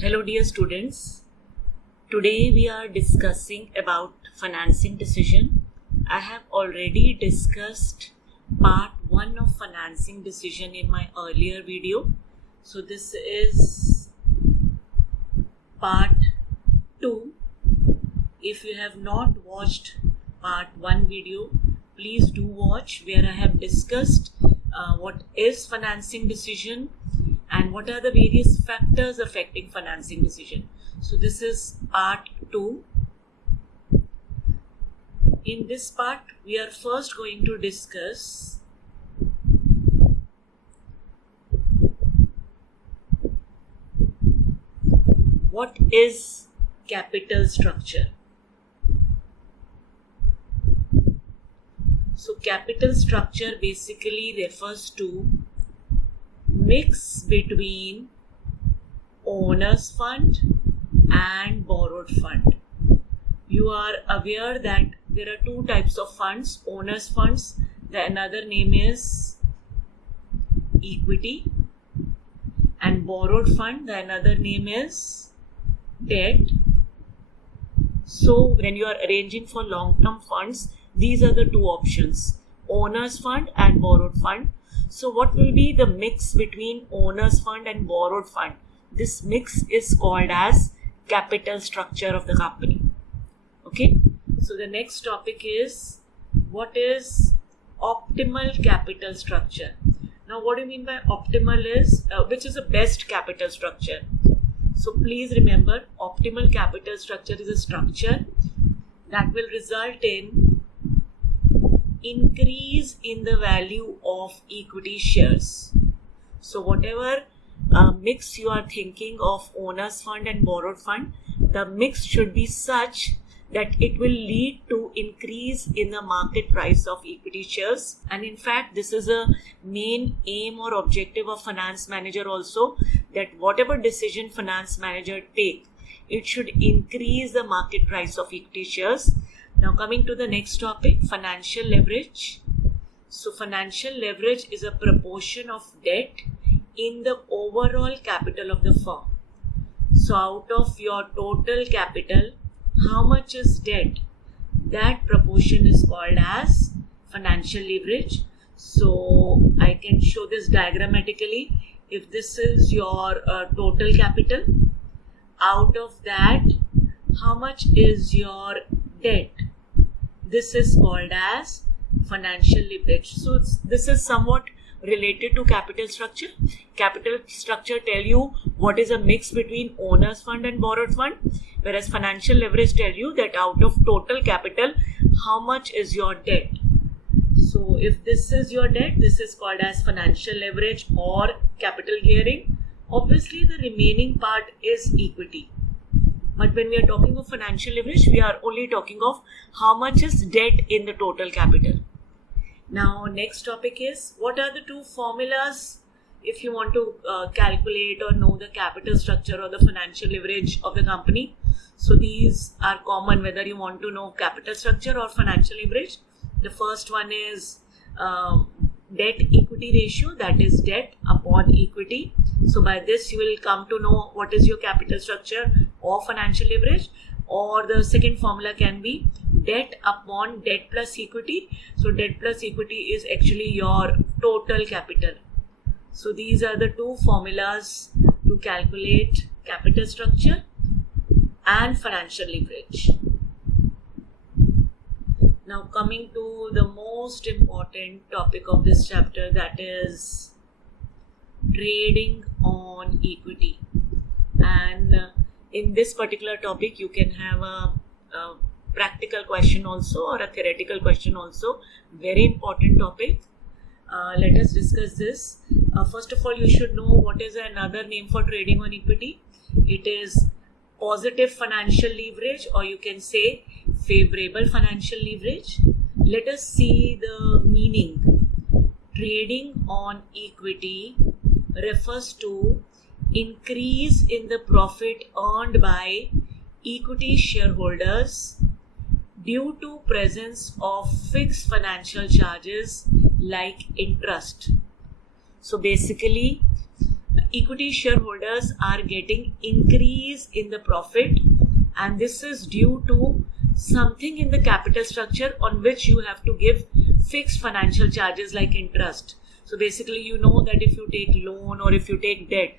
Hello dear students, today we are discussing about financing decision. I have already discussed part 1 of financing decision in my earlier video. So this is part 2. If you have not watched part 1 video, please do watch where I have discussed what is financing decision and what are the various factors affecting financing decision. So this is part 2. In this part, we are first going to discuss what is capital structure. So capital structure basically refers to mix between owner's fund and borrowed fund. You are aware that there are two types of funds, owner's funds, the another name is equity, and borrowed fund, the another name is debt. So when you are arranging for long-term funds, these are the two options, owner's fund and borrowed fund. So what will be the mix between owner's fund and borrowed fund? This mix is called as capital structure of the company. Okay. So the next topic is what is optimal capital structure. Now what do you mean by optimal is, which is the best capital structure? So please remember, optimal capital structure is a structure that will result in increase in the value of equity shares. So whatever mix you are thinking of owner's fund and borrowed fund, the mix should be such that it will lead to increase in the market price of equity shares. And in fact, this is a main aim or objective of finance manager also, that whatever decision finance manager take, it should increase the market price of equity shares. Now coming to the next topic, financial leverage. So financial leverage is a proportion of debt in the overall capital of the firm. So out of your total capital, how much is debt? That proportion is called as financial leverage. So I can show this diagrammatically. If this is your total capital, out of that, how much is your debt? This is called as financial leverage. So this is somewhat related to capital structure. Capital structure tell you what is a mix between owner's fund and borrowed fund, whereas financial leverage tell you that out of total capital, how much is your debt. So if this is your debt, this is called as financial leverage or capital gearing. Obviously the remaining part is equity. But when we are talking of financial leverage, we are only talking of how much is debt in the total capital. Now, next topic is what are the two formulas if you want to calculate or know the capital structure or the financial leverage of the company. So these are common whether you want to know capital structure or financial leverage. The first one is debt equity ratio, that is debt upon equity. So by this you will come to know what is your capital structure or financial leverage, or the second formula can be debt upon debt plus equity. So debt plus equity is actually your total capital. So these are the two formulas to calculate capital structure and financial leverage. Now coming to the most important topic of this chapter, that is trading on equity. And in this particular topic, you can have a practical question also or a theoretical question also. Very important topic. Let us discuss this. First of all, you should know what is another name for trading on equity. It is positive financial leverage, or you can say favorable financial leverage. Let us see the meaning. Trading on equity refers to increase in the profit earned by equity shareholders due to presence of fixed financial charges like interest. So basically equity shareholders are getting increase in the profit, and this is due to something in the capital structure on which you have to give fixed financial charges like interest. So basically, you know that if you take loan or if you take debt,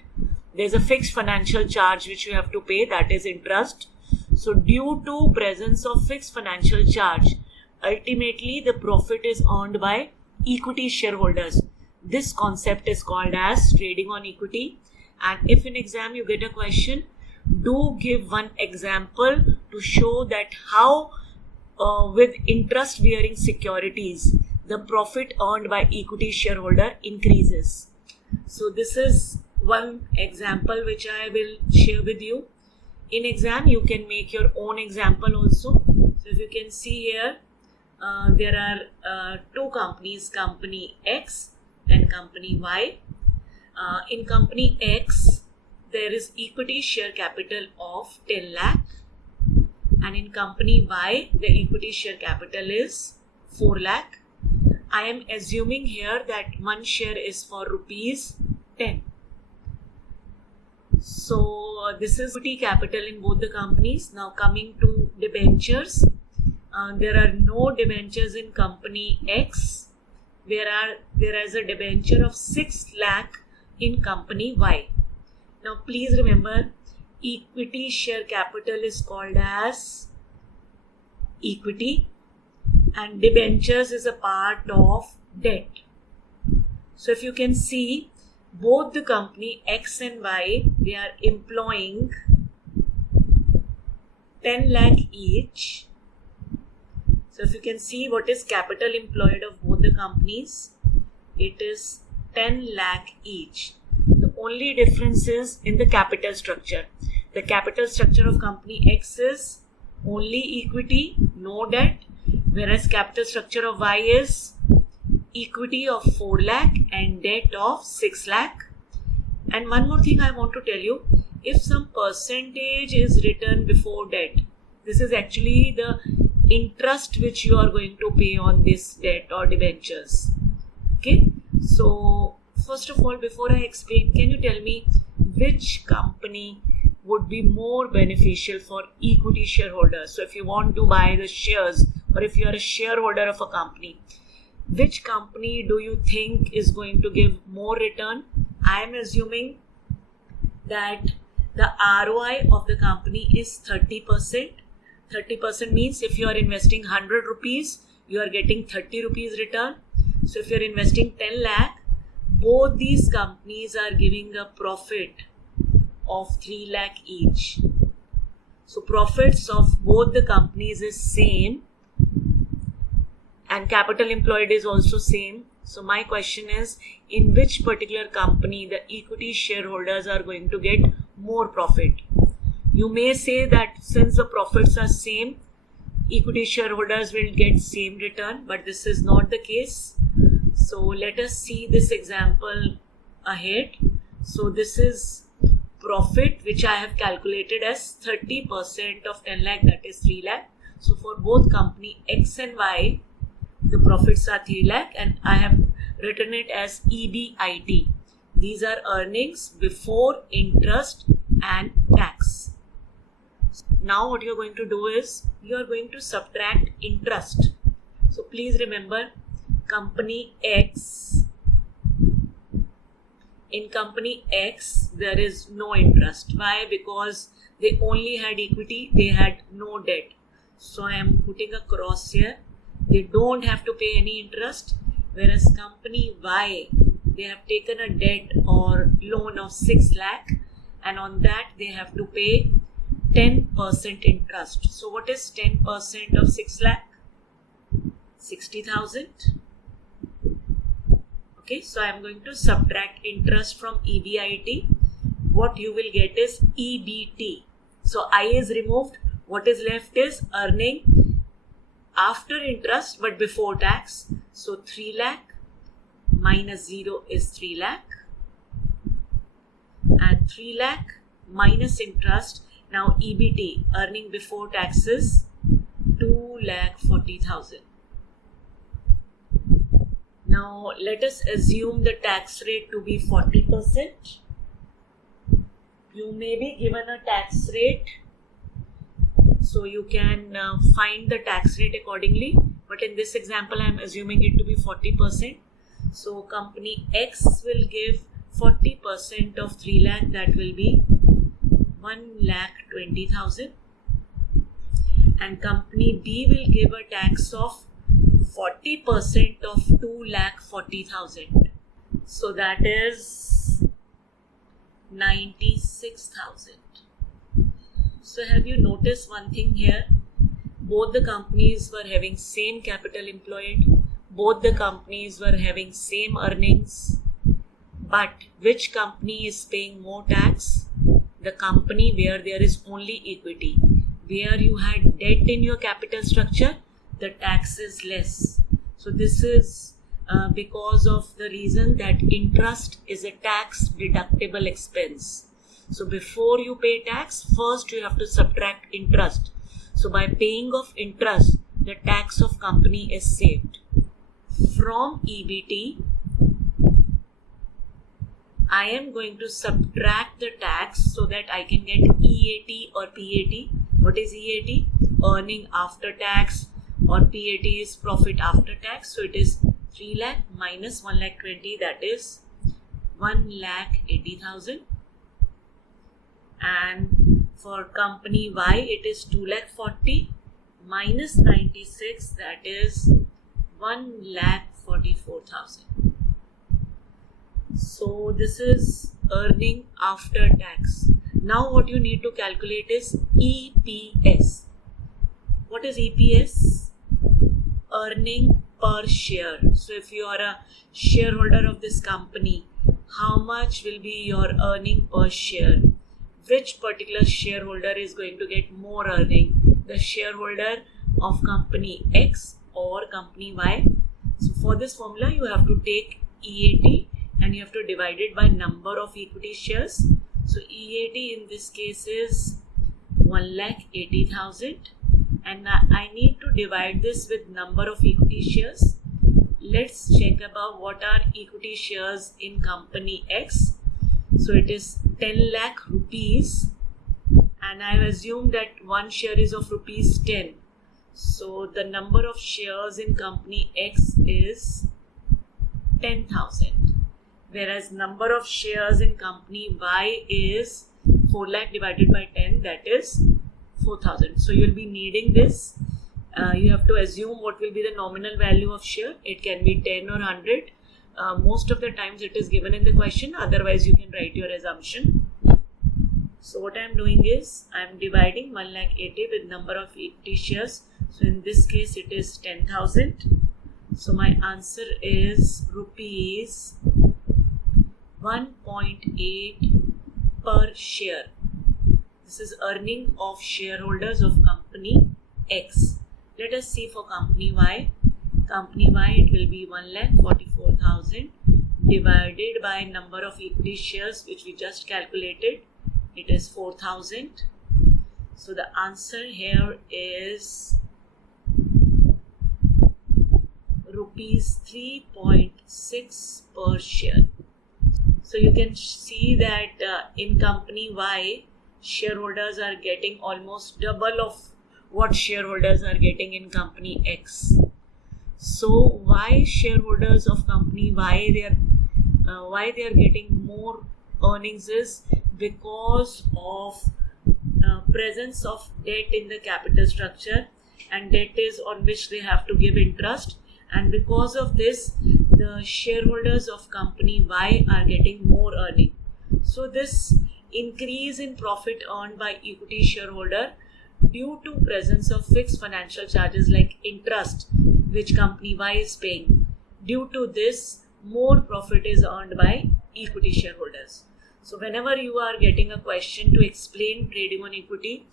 there's a fixed financial charge which you have to pay, that is interest. So due to presence of fixed financial charge, ultimately the profit is earned by equity shareholders. This concept is called as trading on equity. And if in exam you get a question, do give one example to show that how with interest bearing securities the profit earned by equity shareholder increases. So this is one example which I will share with you. In exam you can make your own example also. So if you can see here, there are two companies, company X and company Y. In company X, there is equity share capital of 10 lakh, and in company Y, the equity share capital is 4 lakh. I am assuming here that one share is for rupees 10. So this is equity capital in both the companies. Now coming to debentures, there are no debentures in company X. There is a debenture of 6 lakh in company Y. Now please remember, equity share capital is called as equity and debentures is a part of debt. So if you can see, both the company X and Y, they are employing 10 lakh each. So if you can see what is capital employed of both the companies, it is 10 lakh each. The only difference is in the capital structure. The capital structure of company X is only equity, no debt, whereas capital structure of Y is equity of 4 lakh and debt of 6 lakh. And one more thing I want to tell you, if some percentage is written before debt, this is actually the interest which you are going to pay on this debt or debentures. Okay, so first of all, before I explain, can you tell me which company would be more beneficial for equity shareholders? So if you want to buy the shares or if you are a shareholder of a company, which company do you think is going to give more return? I am assuming that the ROI of the company is 30%. 30% means if you are investing 100 rupees, you are getting 30 rupees return. So if you are investing 10 lakh, both these companies are giving a profit of 3 lakh each. So profits of both the companies is same and capital employed is also same. So my question is, in which particular company the equity shareholders are going to get more profit? You may say that since the profits are same, equity shareholders will get same return, but this is not the case. So let us see this example ahead. So this is profit which I have calculated as 30% of 10 lakh, that is 3 lakh. So for both company X and Y, the profits are 3 lakh and I have written it as EBIT. These are earnings before interest and tax. Now what you are going to do is, you are going to subtract interest. So please remember, company X, in company X there is no interest. Why? Because they only had equity, they had no debt. So I am putting a cross here. They don't have to pay any interest. Whereas company Y, they have taken a debt or loan of 6 lakh and on that they have to pay 10% interest. So what is 10% of 6 lakh? 60,000. Okay, so I am going to subtract interest from EBIT. What you will get is EBT. So I is removed. What is left is earning after interest but before tax. So 3 lakh minus 0 is 3 lakh and 3 lakh minus interest. Now EBT, earning before taxes, 2,40,000. Now let us assume the tax rate to be 40%. You may be given a tax rate, so you can find the tax rate accordingly, but in this example I am assuming it to be 40%. So company X will give 40% of 3 lakh, that will be 1,20,000, and company B will give a tax of 40% of 2,40,000, so that is 96,000. So have you noticed one thing here? Both the companies were having same capital employed, both the companies were having same earnings, but which company is paying more tax? The company where there is only equity. Where you had debt in your capital structure, the tax is less. So this is because of the reason that interest is a tax deductible expense. So before you pay tax, first you have to subtract interest. So by paying of interest, the tax of company is saved. From EBT, I am going to subtract the tax so that I can get EAT or PAT. What is EAT? Earning after tax, or PAT is profit after tax. So it is 3 lakh minus 1,20,000, that is 1,80,000. And for company Y, it is 2,40,000 minus 96, that is 1,44,000. So this is earning after tax. Now what you need to calculate is EPS. What is EPS? Earning per share. So if you are a shareholder of this company, how much will be your earning per share? Which particular shareholder is going to get more earning? The shareholder of company X or company Y? So for this formula, you have to take EAT and you have to divide it by number of equity shares. So EAT in this case is 1,80,000, and I need to divide this with number of equity shares. Let's check about what are equity shares in company X. So it is 10 lakh rupees, and I assume that one share is of rupees 10. So the number of shares in company X is 10,000. Whereas number of shares in company Y is 4 lakh divided by 10, that is 4,000. So you will be needing this. You have to assume what will be the nominal value of share. It can be 10 or 100. Most of the times it is given in the question. Otherwise you can write your assumption. So what I am doing is I am dividing 1,80,000 with number of equity shares. So in this case it is 10,000. So my answer is rupees 1.8 per share. This is earning of shareholders of company X. Let us see for company Y. Company Y, it will be 1,44,000 divided by number of equity shares which we just calculated. It is 4,000. So the answer here is rupees 3.6 per share. So you can see that in company Y, shareholders are getting almost double of what shareholders are getting in company X. So why shareholders of company Y, why they are getting more earnings is because of presence of debt in the capital structure, and debt is on which they have to give interest, and because of this the shareholders of company Y are getting more earning. So this increase in profit earned by equity shareholder due to presence of fixed financial charges like interest which company Y is paying. Due to this, more profit is earned by equity shareholders. So whenever you are getting a question to explain trading on equity,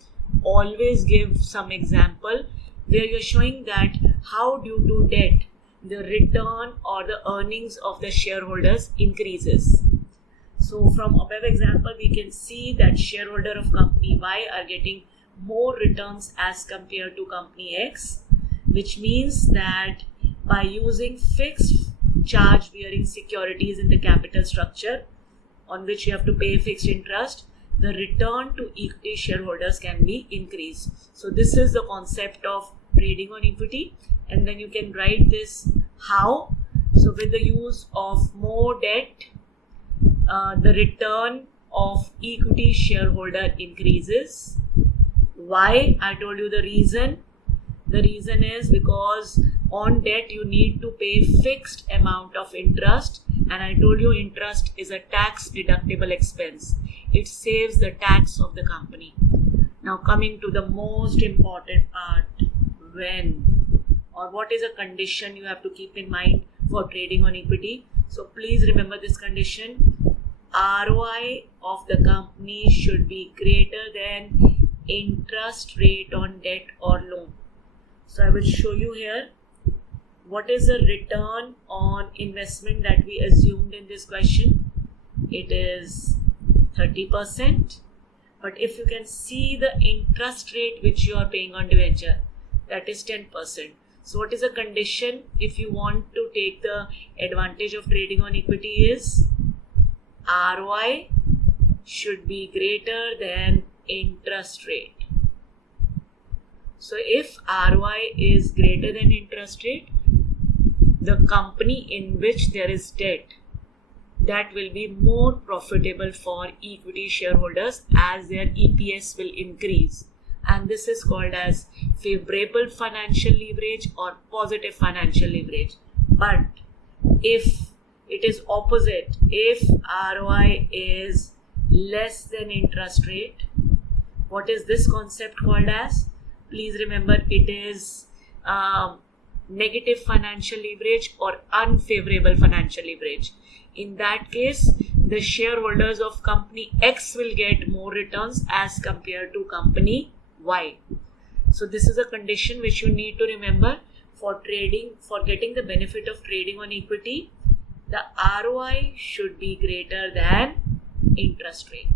always give some example where you're showing that how due to debt the return or the earnings of the shareholders increases. So from above example, we can see that shareholder of company Y are getting more returns as compared to company X, which means that by using fixed charge bearing securities in the capital structure on which you have to pay fixed interest, the return to equity shareholders can be increased. So this is the concept of trading on equity, and then you can write this how. So with the use of more debt, the return of equity shareholder increases. Why? I told you the reason. The reason is because on debt you need to pay fixed amount of interest, and I told you interest is a tax deductible expense. It saves the tax of the company. Now coming to the most important part, when or what is a condition you have to keep in mind for trading on equity. So please remember this condition. ROI of the company should be greater than interest rate on debt or loan. So I will show you here what is the return on investment that we assumed in this question. It is 30%. But if you can see the interest rate which you are paying on debenture, that is 10%. So what is the condition if you want to take the advantage of trading on equity is ROI should be greater than interest rate. So if ROI is greater than interest rate, the company in which there is debt, that will be more profitable for equity shareholders as their EPS will increase. And this is called as favorable financial leverage or positive financial leverage. But if it is opposite, if ROI is less than interest rate, what is this concept called as? Please remember, it is negative financial leverage or unfavorable financial leverage. In that case, the shareholders of company X will get more returns as compared to company Y. So this is a condition which you need to remember for trading, for getting the benefit of trading on equity. The ROI should be greater than interest rate.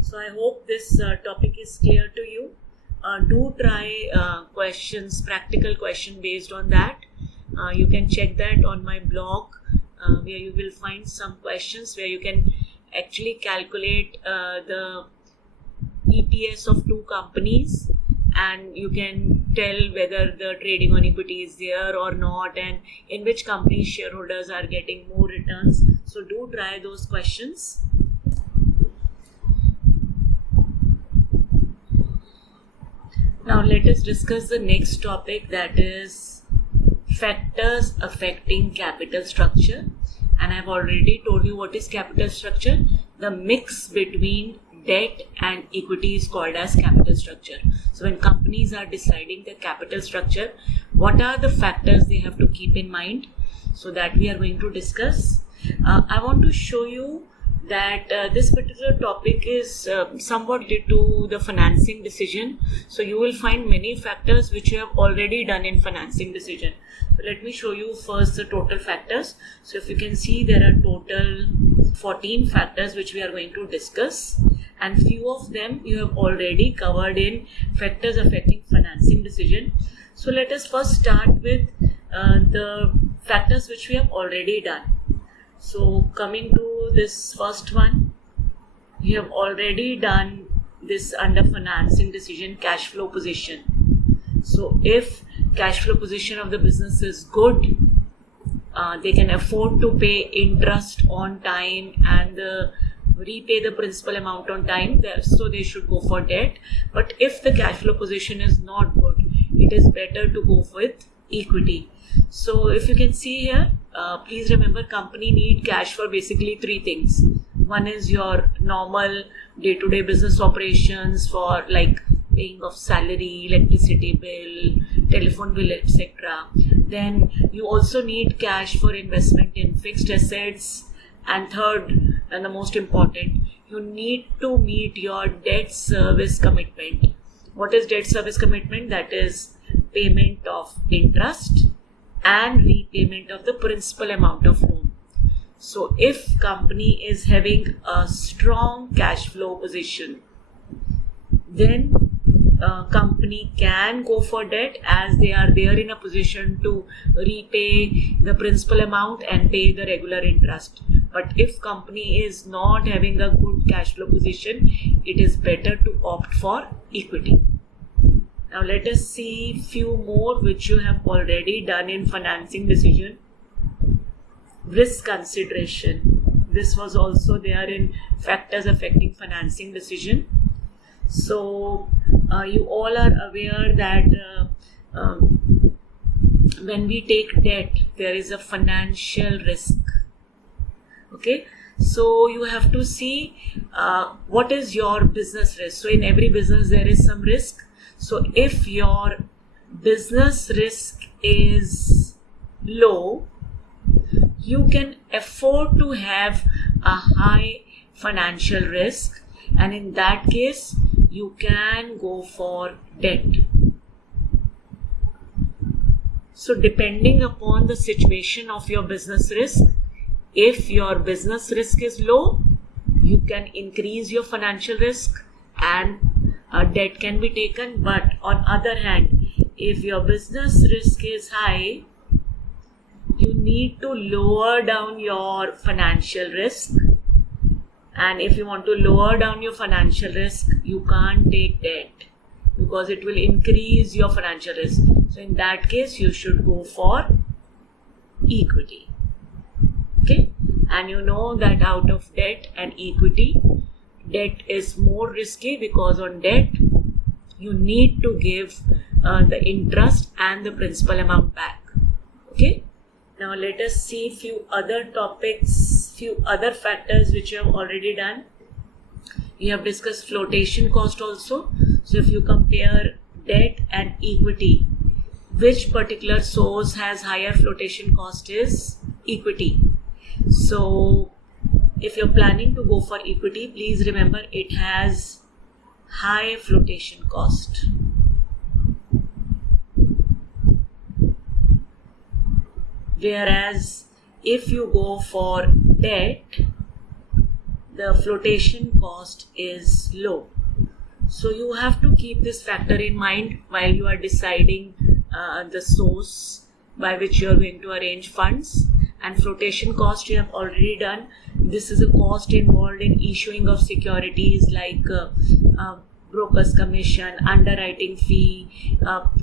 So I hope this topic is clear to you. Do try questions, practical question based on that. You can check that on my blog where you will find some questions where you can actually calculate the EPS of two companies, and you can tell whether the trading on equity is there or not, and in which company shareholders are getting more returns. So do try those questions. Now let us discuss the next topic, that is factors affecting capital structure. And I have already told you what is capital structure. The mix between debt and equity is called as capital structure. So when companies are deciding the capital structure, what are the factors they have to keep in mind? So that we are going to discuss. I want to show you that this particular topic is somewhat related to the financing decision. So you will find many factors which you have already done in financing decision. So let me show you first the total factors. So if you can see, there are total 14 factors which we are going to discuss, and few of them you have already covered in factors affecting financing decision. So let us first start with the factors which we have already done. So coming to this first one, you have already done this under financing decision, cash flow position. So if cash flow position of the business is good, they can afford to pay interest on time and repay the principal amount on time, so they should go for debt. But if the cash flow position is not good, it is better to go with equity. So if you can see here, please remember, company need cash for basically three things. One is your normal day-to-day business operations for like paying of salary, electricity bill, telephone bill, etc. Then you also need cash for investment in fixed assets. And third, and the most important, you need to meet your debt service commitment. What is debt service commitment? That is payment of interest and repayment of the principal amount of loan. So if company is having a strong cash flow position, then company can go for debt, as they are there in a position to repay the principal amount and pay the regular interest. But if company is not having a good cash flow position, it is better to opt for equity. Now let us see few more which you have already done in financing decision. Risk consideration. This was also there in factors affecting financing decision. So you all are aware that when we take debt, there is a financial risk. Okay, so you have to see what is your business risk. So in every business there is some risk. So if your business risk is low, you can afford to have a high financial risk, and in that case you can go for debt. So depending upon the situation of your business risk, if your business risk is low, you can increase your financial risk and debt can be taken. But on other hand, if your business risk is high, you need to lower down your financial risk. And if you want to lower down your financial risk, you can't take debt because it will increase your financial risk. So in that case, you should go for equity. Okay, and you know that out of debt and equity, debt is more risky because on debt you need to give the interest and the principal amount back. Okay, now let us see few other topics, few other factors which you have already done. We have discussed flotation cost also. So if you compare debt and equity, which particular source has higher flotation cost is equity. So if you're planning to go for equity, please remember it has high flotation cost. Whereas if you go for debt, the flotation cost is low. So you have to keep this factor in mind while you are deciding the source by which you are going to arrange funds. And flotation cost you have already done. This is a cost involved in issuing of securities like broker's commission, underwriting fee,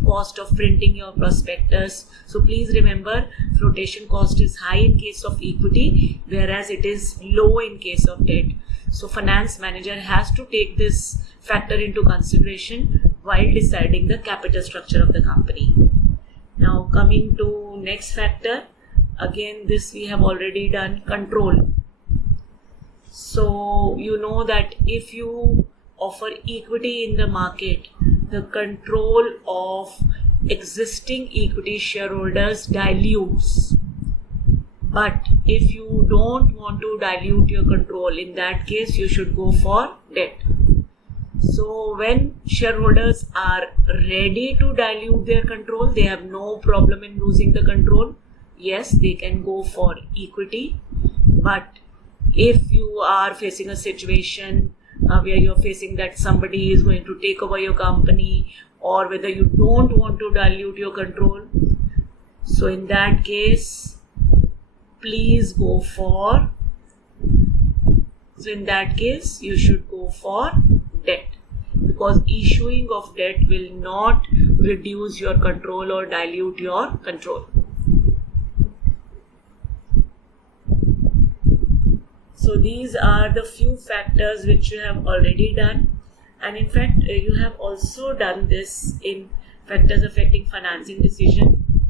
cost of printing your prospectus. So please remember, flotation cost is high in case of equity, whereas it is low in case of debt. So finance manager has to take this factor into consideration while deciding the capital structure of the company. Now coming to next factor. Again, this we have already done, control. So you know that if you offer equity in the market, the control of existing equity shareholders dilutes. But if you don't want to dilute your control, in that case you should go for debt. So when shareholders are ready to dilute their control, they have no problem in losing the control. Yes, they can go for equity, but if you are facing a situation where you're facing that somebody is going to take over your company, or whether you don't want to dilute your control, so in that case, please go for, so in that case, you should go for debt, because issuing of debt will not reduce your control or dilute your control. So these are the few factors which you have already done, and in fact you have also done this in factors affecting financing decision.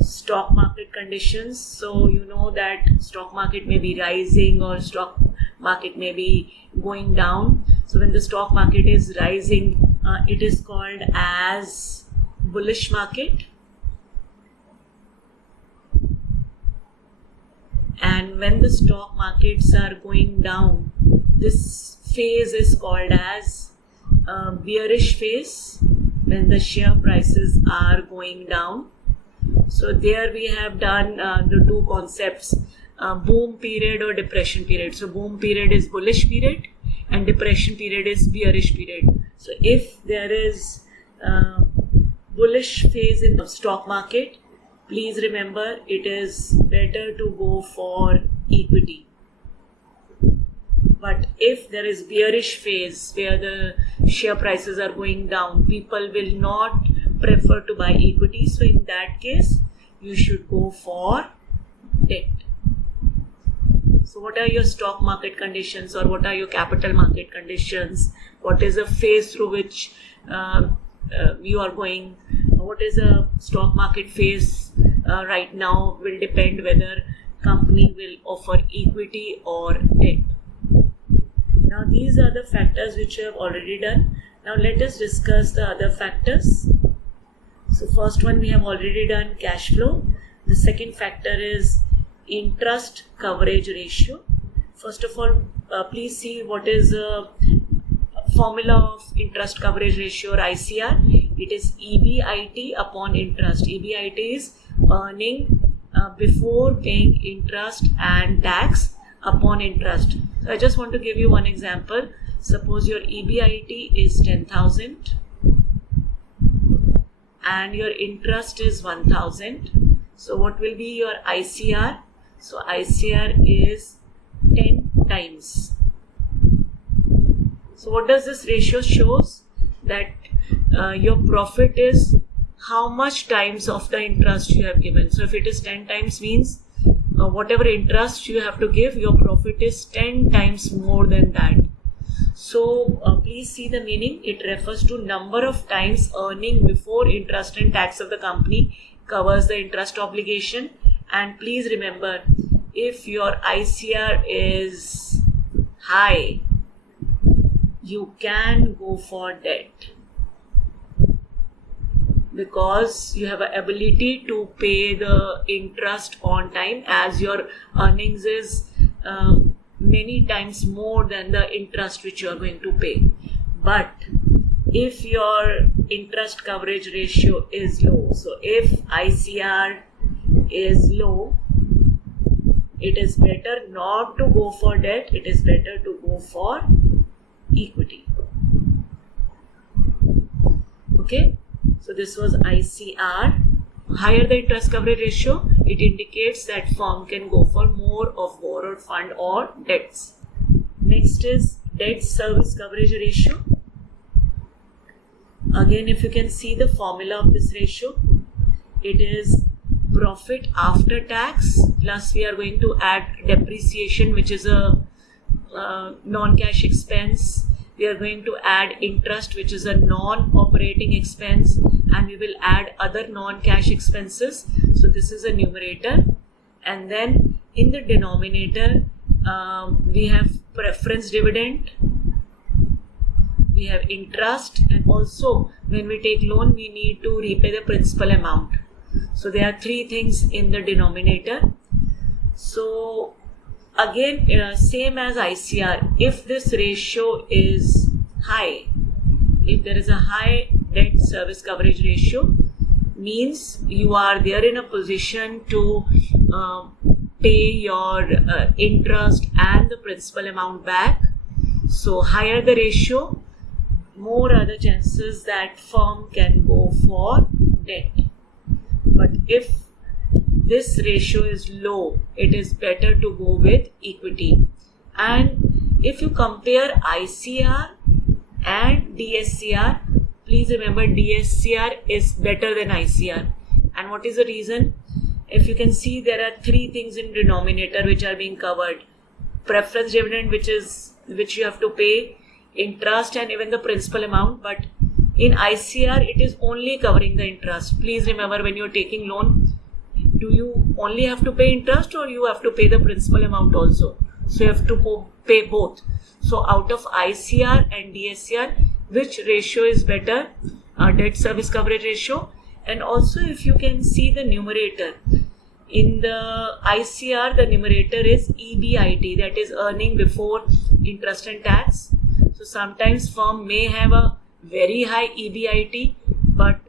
Stock market conditions. So you know that stock market may be rising or stock market may be going down. So when the stock market is rising, it is called as bullish market. And when the stock markets are going down, this phase is called as bearish phase, when the share prices are going down. So there we have done the two concepts, boom period or depression period. So boom period is bullish period and depression period is bearish period. So if there is bullish phase in the stock market, please remember it is better to go for equity. But if there is bearish phase where the share prices are going down, people will not prefer to buy equity. So in that case, you should go for debt. So what are your stock market conditions, or what are your capital market conditions? What is the phase through which you are going? What is a stock market phase right now will depend whether company will offer equity or debt. Now these are the factors which you have already done. Now let us discuss the other factors. So first one we have already done, cash flow. The second factor is interest coverage ratio. First of all, please see what is the formula of interest coverage ratio, or ICR. It is EBIT upon interest. EBIT is earning before paying interest and tax upon interest. So I just want to give you one example. Suppose your EBIT is 10,000 and your interest is 1,000. So what will be your ICR? So ICR is 10 times. So what does this ratio shows? That your profit is how much times of the interest you have given. So if it is 10 times means whatever interest you have to give, your profit is 10 times more than that. So please see the meaning. It refers to number of times earning before interest and tax of the company covers the interest obligation. And please remember, if your ICR is high, you can go for debt because you have an ability to pay the interest on time, as your earnings is many times more than the interest which you are going to pay. But if your interest coverage ratio is low, so if ICR is low, it is better not to go for debt, it is better to go for equity. Okay, so this was ICR. Higher the interest coverage ratio, it indicates that firm can go for more of borrowed fund or debts. Next is debt service coverage ratio. Again, if you can see the formula of this ratio, it is profit after tax plus we are going to add depreciation, which is a non-cash expense. We are going to add interest, which is a non-operating expense, and we will add other non-cash expenses. So this is a numerator, and then in the denominator we have preference dividend, we have interest, and also when we take loan we need to repay the principal amount. So there are three things in the denominator. So again, same as ICR, if this ratio is high, if there is a high debt service coverage ratio, means you are there in a position to pay your interest and the principal amount back. So higher the ratio, more are the chances that firm can go for debt. But if this ratio is low, it is better to go with equity. And if you compare ICR and DSCR, please remember DSCR is better than ICR. And what is the reason? If you can see, there are three things in denominator which are being covered. Preference dividend, which you have to pay, interest, and even the principal amount. But in ICR, it is only covering the interest. Please remember, when you are taking loan, do you only have to pay interest or you have to pay the principal amount also? So you have to pay both. So out of ICR and DSCR, which ratio is better? Debt service coverage ratio. And also, if you can see the numerator, in the ICR, the numerator is EBIT, that is earning before interest and tax. So sometimes firm may have a very high EBIT, but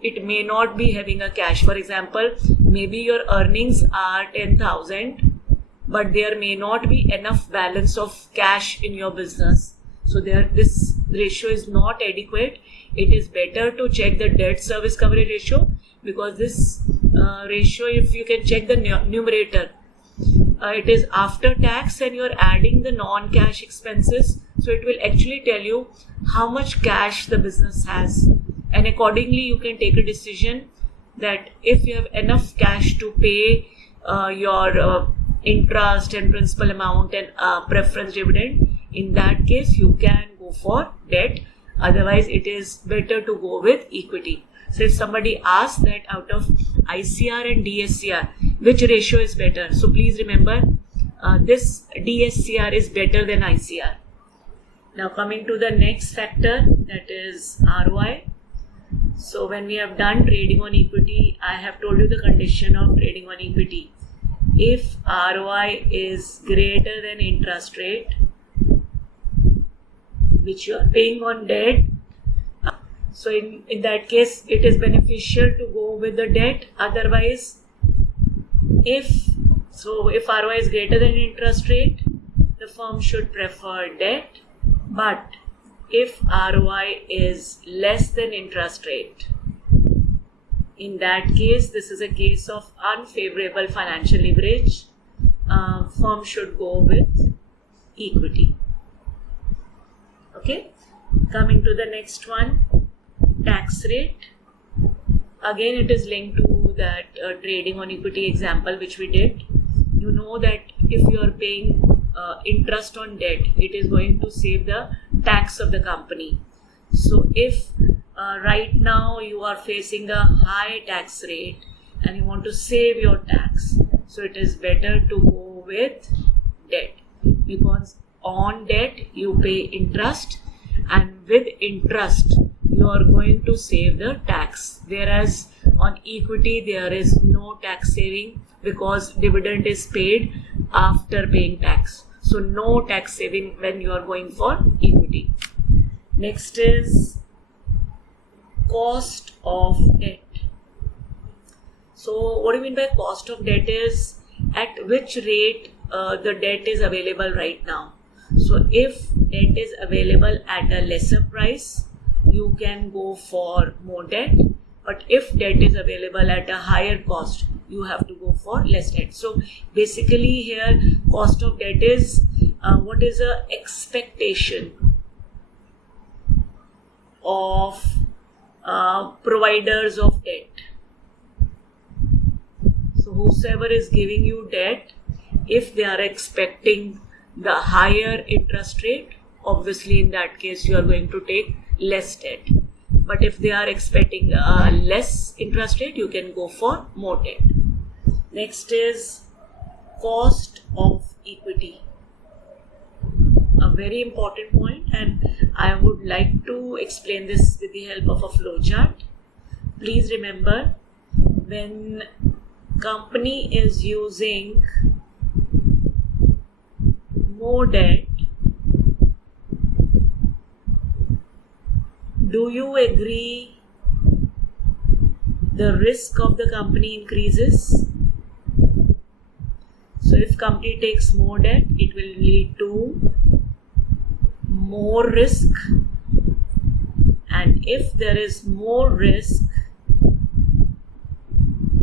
it may not be having a cash. For example, maybe your earnings are 10,000, but there may not be enough balance of cash in your business. So this ratio is not adequate. It is better to check the debt service coverage ratio, because this ratio, if you can check the numerator, it is after tax and you're adding the non-cash expenses. So it will actually tell you how much cash the business has. And accordingly, you can take a decision that if you have enough cash to pay your interest and principal amount and preference dividend, in that case, you can go for debt. Otherwise, it is better to go with equity. So if somebody asks that out of ICR and DSCR, which ratio is better? So please remember, this DSCR is better than ICR. Now coming to the next factor, that is ROI. So when we have done trading on equity, I have told you the condition of trading on equity. If ROI is greater than interest rate, which you are paying on debt, so in that case, it is beneficial to go with the debt. Otherwise, if ROI is greater than interest rate, the firm should prefer debt. But if ROI is less than interest rate, in that case, this is a case of unfavorable financial leverage. Firm should go with equity. Okay, coming to the next one, tax rate. Again, it is linked to that trading on equity example which we did. You know that if you are paying interest on debt, it is going to save the tax of the company. So if right now you are facing a high tax rate and you want to save your tax, so it is better to go with debt, because on debt you pay interest, and with interest you are going to save the tax, whereas on equity there is no tax saving because dividend is paid after paying tax. So no tax saving when you are going for equity. Next is cost of debt. So what do you mean by cost of debt is at which rate the debt is available right now. So if debt is available at a lesser price, you can go for more debt. But if debt is available at a higher cost, you have to go for less debt. So basically here cost of debt is what is the expectation of providers of debt. So whosoever is giving you debt, if they are expecting the higher interest rate, obviously in that case you are going to take less debt. But if they are expecting less interest rate, you can go for more debt. Next is cost of equity. A very important point, and I would like to explain this with the help of a flow chart. Please remember, when company is using more debt, do you agree the risk of the company increases? So if company takes more debt, it will lead to more risk, and if there is more risk,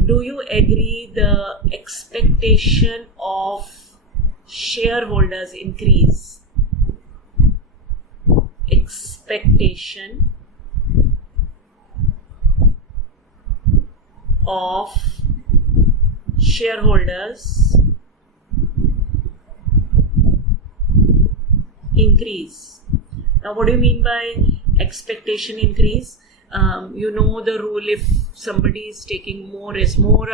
do you agree the expectation of shareholders increase? Expectation of shareholders increase. Now what do you mean by expectation increase? You know the rule, if somebody is taking more risk, more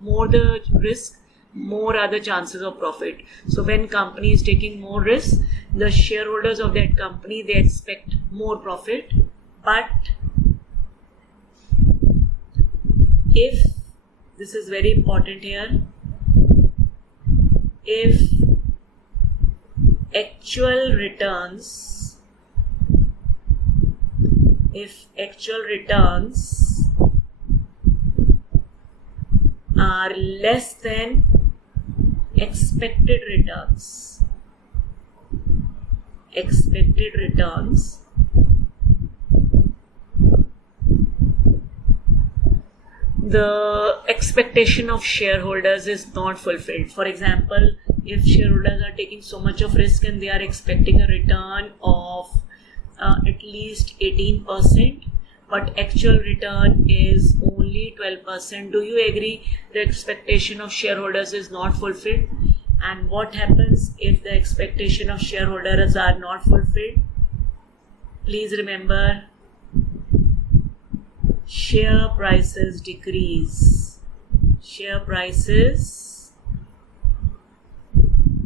the risk, more are the chances of profit. So when company is taking more risk, the shareholders of that company, they expect more profit. But if, this is very important here, if actual returns are less than expected returns, the expectation of shareholders is not fulfilled. For example, if shareholders are taking so much of risk and they are expecting a return of at least 18%, but actual return is only 12%, do you agree the expectation of shareholders is not fulfilled? And what happens if the expectation of shareholders are not fulfilled? Please remember, share prices decrease. Share prices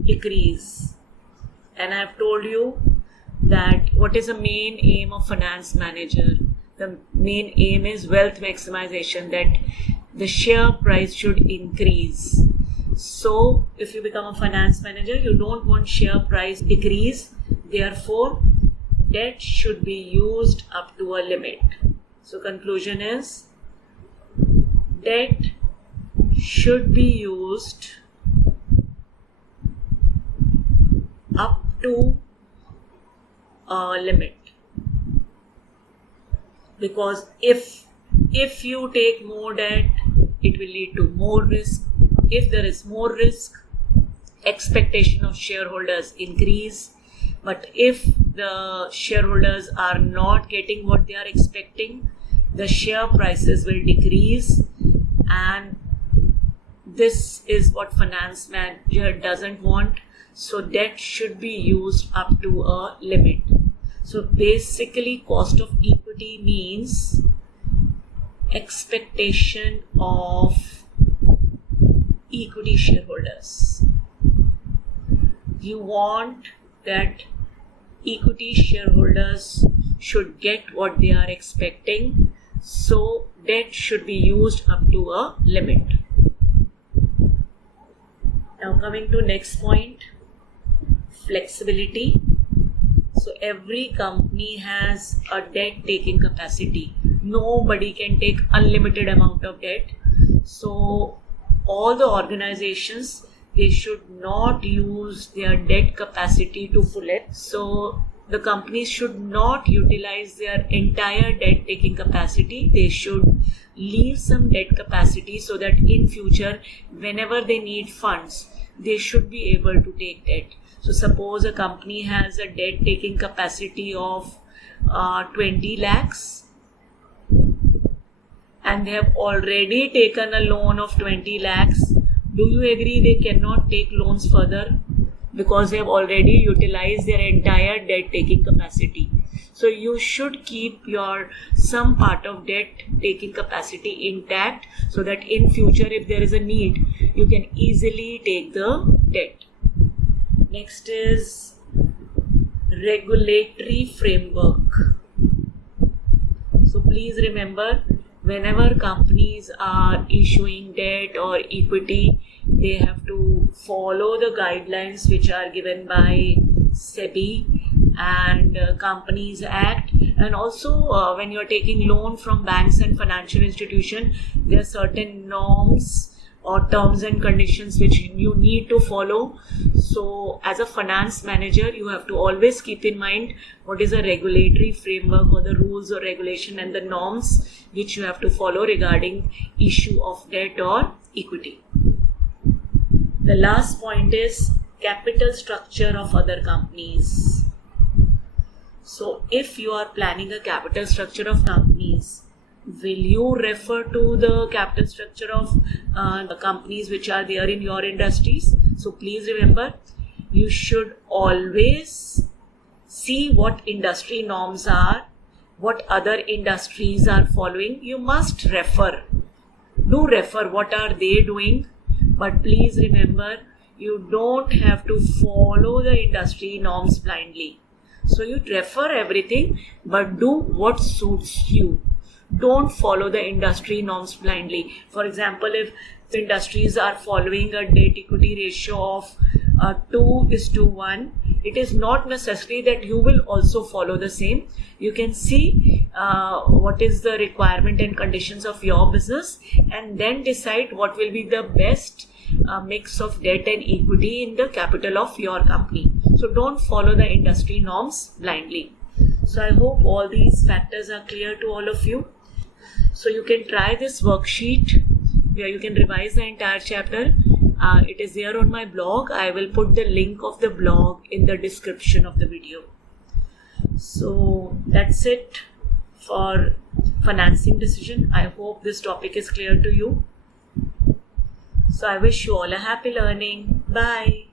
decrease. And I have told you that what is the main aim of finance manager? The main aim is wealth maximization, that the share price should increase. So if you become a finance manager, you don't want share price decrease. Therefore, debt should be used up to a limit. So conclusion is, debt should be used up to a limit. Because if you take more debt, it will lead to more risk. If there is more risk, expectation of shareholders increase. But if the shareholders are not getting what they are expecting, the share prices will decrease, and this is what finance manager doesn't want. So debt should be used up to a limit. So basically, cost of equity means expectation of equity shareholders. You want that equity shareholders should get what they are expecting. So debt should be used up to a limit. Now coming to next point, flexibility. So every company has a debt taking capacity. Nobody can take unlimited amount of debt. So all the organizations, they should not use their debt capacity to fullest. So the companies should not utilize their entire debt taking capacity. They should leave some debt capacity so that in future, whenever they need funds, they should be able to take debt. So suppose a company has a debt taking capacity of 20 lakhs and they have already taken a loan of 20 lakhs. Do you agree they cannot take loans further because they have already utilized their entire debt taking capacity? So you should keep some part of debt taking capacity intact so that in future if there is a need, you can easily take the debt. Next is regulatory framework. So please remember, whenever companies are issuing debt or equity, they have to follow the guidelines which are given by SEBI and Companies Act. And also when you are taking loan from banks and financial institutions, there are certain norms or terms and conditions which you need to follow. So as a finance manager, you have to always keep in mind what is a regulatory framework or the rules or regulation and the norms which you have to follow regarding issue of debt or equity. The last point is capital structure of other companies. So if you are planning a capital structure of companies, will you refer to the capital structure of the companies which are there in your industries? So please remember, you should always see what industry norms are, what other industries are following. You must refer. Do refer what are they doing. But please remember, you don't have to follow the industry norms blindly. So you refer everything, but do what suits you. Don't follow the industry norms blindly. For example, if the industries are following a debt equity ratio of 2:1, it is not necessary that you will also follow the same. You can see what is the requirement and conditions of your business and then decide what will be the best mix of debt and equity in the capital of your company. So don't follow the industry norms blindly. So I hope all these factors are clear to all of you. So you can try this worksheet where you can revise the entire chapter It is there on my blog. I will put the link of the blog in the description of the video. So that's it for financing decision. I hope this topic is clear to you. So I wish you all a happy learning. Bye.